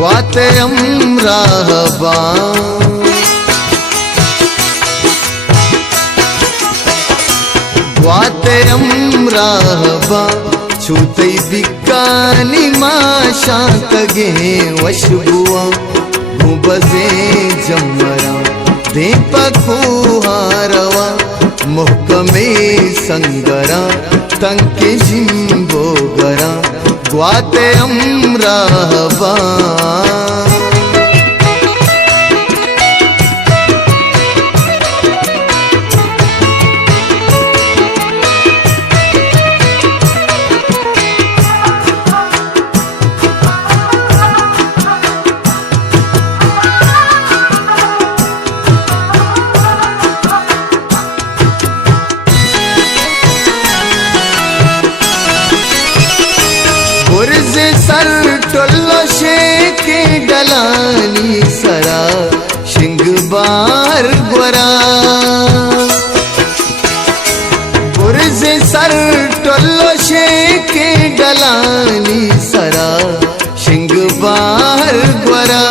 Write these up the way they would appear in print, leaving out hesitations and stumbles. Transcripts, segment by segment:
ग्वाते अमराहबा ग्वाते अमराहबा छूतई बिकानी माशा तगे वशबुआ भूबजे जमरा दे पखुहारवा मुहकमे संगरा तंके जिम्बोगरा ग्वाते अमराहबा गुर्जे सर टोल्लो शेके डलानी सरा शिंग बार ग्वरा गुर्जे सर टोल्लो शेके डलानी सरा शिंग बार ग्वरा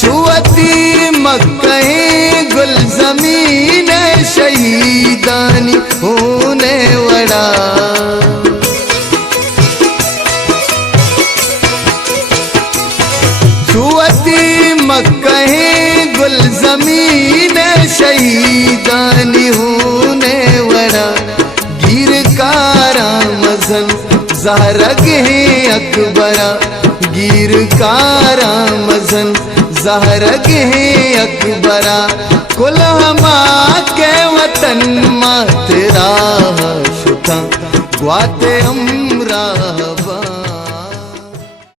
छुअती मक्के गुल जमीन शहीदानी होने वड़ा छुअती मक्के गुल जमीन शहीदानी होने वड़ा गिर कारा मजन जहरगे अकबरा गिर कारा मजन जहरगे अकबरा कुल हमा के वतन मा तेरा शुथा ग्वाते अमराहबा